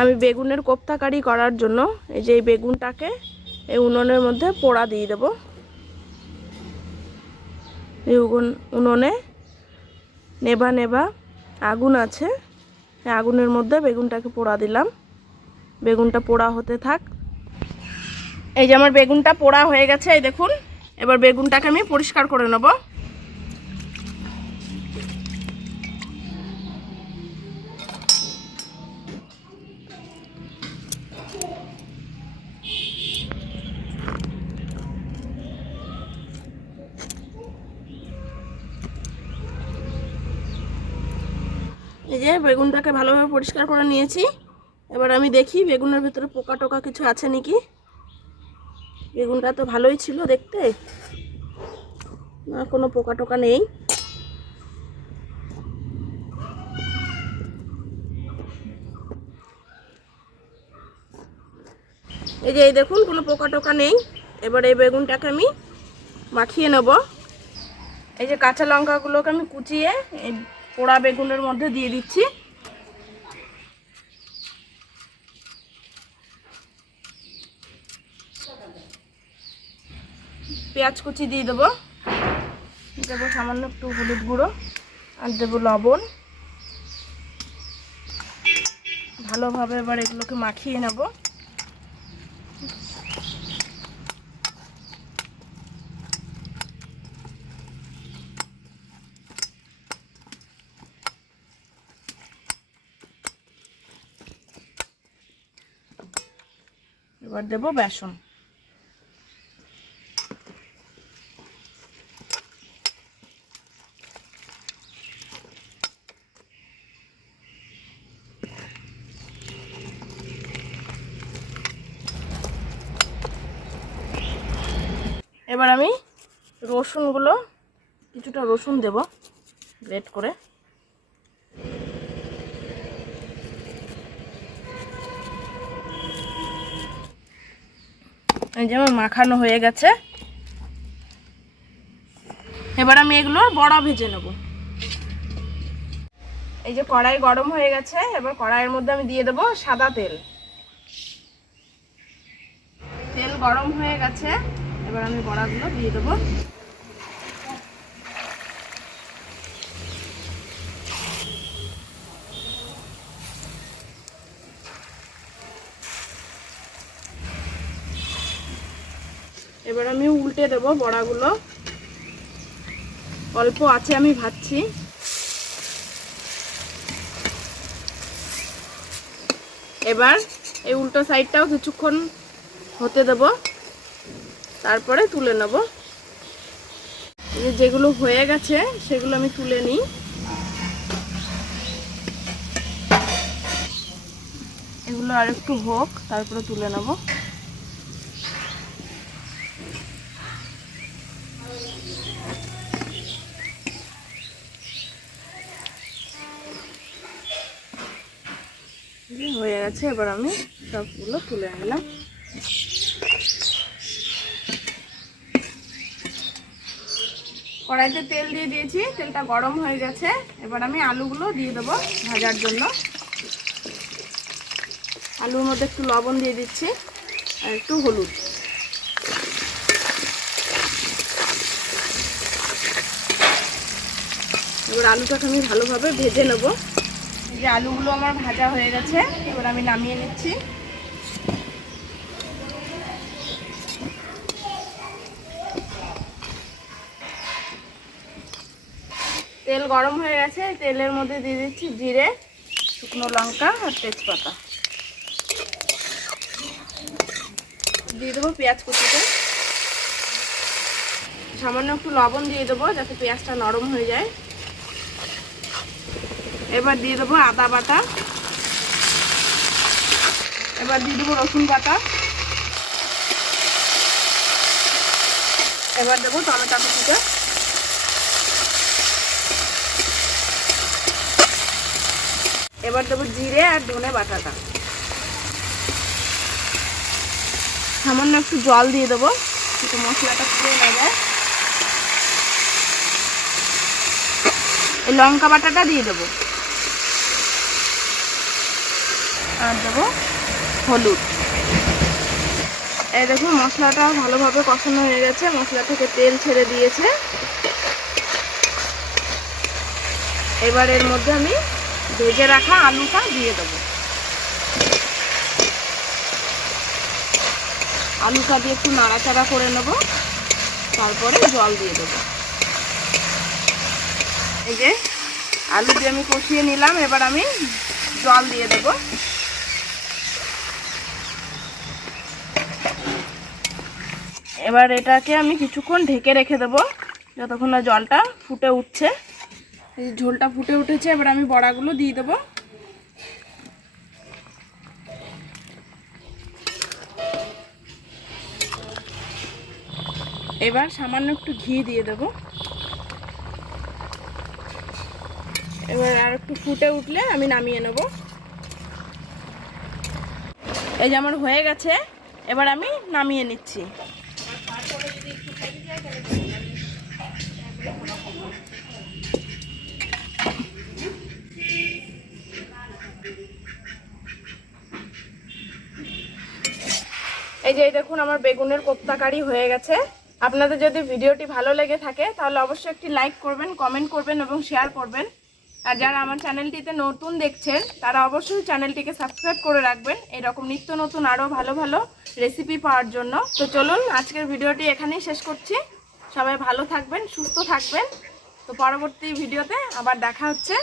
আমি বেগুনের কোপ্তা কারি করার জন্য এই যে এই বেগুনটাকে এই উনুনের মধ্যে পোড়া দিয়ে দেব। এই উনুনে নেভা নেভা আগুন আছে, এই আগুনের মধ্যে বেগুনটাকে পোড়া দিলাম। বেগুনটা পোড়া হতে থাক। এই যে আমার বেগুনটা পোড়া হয়ে গেছে, এই দেখুন। এবার বেগুনটাকে আমি পরিষ্কার করে নেব। এই যে বেগুনটাকে ভালোভাবে পরিষ্কার করে নিয়েছি। এবার আমি দেখি বেগুনের ভিতরে পোকা টোকা কিছু আছে নাকি। বেগুনটা তো ভালোই ছিল দেখতে, না কোনো পোকা টোকা নেই। এই যে এই দেখুন কোনো পোকা টোকা নেই। এবার এই বেগুনটাকে আমি মাখিয়ে নেব। এই যে কাঁচা লঙ্কাগুলোকে আমি কুচিয়ে এই পোড়া বেগুনের মধ্যে দিয়ে দিচ্ছি। পেঁয়াজ কুচি দিয়ে দেবো, দেবো সামান্য একটু হলুদ গুঁড়ো আর দেবো লবণ। ভালোভাবে এবার এগুলোকে মাখিয়ে নেব। এবার দেবো বেসন। এবার আমি রসুনগুলো কিছুটা রসুন দেব গ্রেট করে। এই যে আমার মাখানো হয়ে গেছে। এবার আমি এগুলো বড়া ভেজে নেব। এই যে কড়াই গরম হয়ে গেছে, এবার কড়াইয়ের মধ্যে আমি দিয়ে দেব সাদা তেল। তেল গরম হয়ে গেছে, এবার আমি বড়াগুলো দিয়ে দেবো। এবার আমি উল্টে দেবো বড়াগুলো। অল্প আছে আমি ভাজছি। এবার এই উল্টো সাইডটাও কিছুক্ষণ হতে দেব, তারপরে তুলে নেব। যেগুলো হয়ে গেছে সেগুলো আমি তুলে নিই। এগুলো আর একটু হোক, তারপরে তুলে নেব। হয়ে গেছে, এবার আমি সবগুলো তুলে নিলাম। কড়াইতে তেল দিয়ে দিয়েছি, তেলটা গরম হয়ে গেছে। এবার আমি আলুগুলো দিয়ে দেবো ভাজার জন্য। আলুর মধ্যে একটু লবণ দিয়ে দিচ্ছি আর একটু হলুদ। এবার আলুটাকে আমি ভালোভাবে ভেজে নেব। এই যে আলুগুলো আমার ভাজা হয়ে গেছে, এবার আমি নামিয়ে নিচ্ছি। তেল গরম হয়ে গেছে, তেলের মধ্যে দিয়ে দিচ্ছি জিরে, শুকনো লঙ্কা আর তেজপাতা। দিয়ে দেবো পেঁয়াজ কুচিটা। সামান্য একটু লবণ দিয়ে দেবো যাতে পেঁয়াজটা নরম হয়ে যায়। এবার দিয়ে দেবো আদা বাটা। এবার দিয়ে দেবো রসুন বাটা। এবার দেবো টমেটো কুচিটা। এবার দেবো জিরে আর ধনে বাটাটা। সামান্য একটু জল দিয়ে দেবো, একটু মশলাটা ফুটে যায়। এই লঙ্কা বাটাটা দিয়ে দেবো। আর দেবো হলুদ। এই দেখুন মশলাটা ভালোভাবে কষানো হয়ে গেছে, মশলা থেকে তেল ছেড়ে দিয়েছে। এবার এর মধ্যে আমি ভেজে রাখা আলুটা দিয়ে দেবো। আলুটা দিয়ে একটু নাড়াচাড়া করে নেব, তারপরে জল দিয়ে দেবো। এই যে আলু দিয়ে আমি কষিয়ে নিলাম, এবার আমি জল দিয়ে দেবো। এবার এটাকে আমি কিছুক্ষণ ঢেকে রেখে দেবো যতক্ষণ না জলটা ফুটে উঠছে। এই ঝোলটা ফুটে উঠেছে, এবার আমি বড়াগুলো দিয়ে দেবো। এবার সামান্য একটু ঘি দিয়ে দেবো। এবার আর একটু ফুটে উঠলে আমি নামিয়ে নেব। এই যে আমার হয়ে গেছে, এবার আমি নামিয়ে নিচ্ছি। এই যে দেখুন আমার বেগুনের কোপ্তা কারি হয়ে গেছে। আপনাদের যদি ভিডিওটি ভালো লেগে থাকে তাহলে অবশ্যই একটি লাইক করবেন, কমেন্ট করবেন এবং শেয়ার করবেন। আর যারা আমার চ্যানেলটিতে নতুন দেখছেন তারা অবশ্যই চ্যানেলটিকে সাবস্ক্রাইব করে রাখবেন এরকম নিত্য নতুন আরও ভালো ভালো রেসিপি পাওয়ার জন্য। তো চলুন আজকের ভিডিওটি এখানেই শেষ করছি। সবাই ভালো থাকবেন, সুস্থ থাকবেন। তো পরবর্তী ভিডিওতে আবার দেখা হচ্ছে।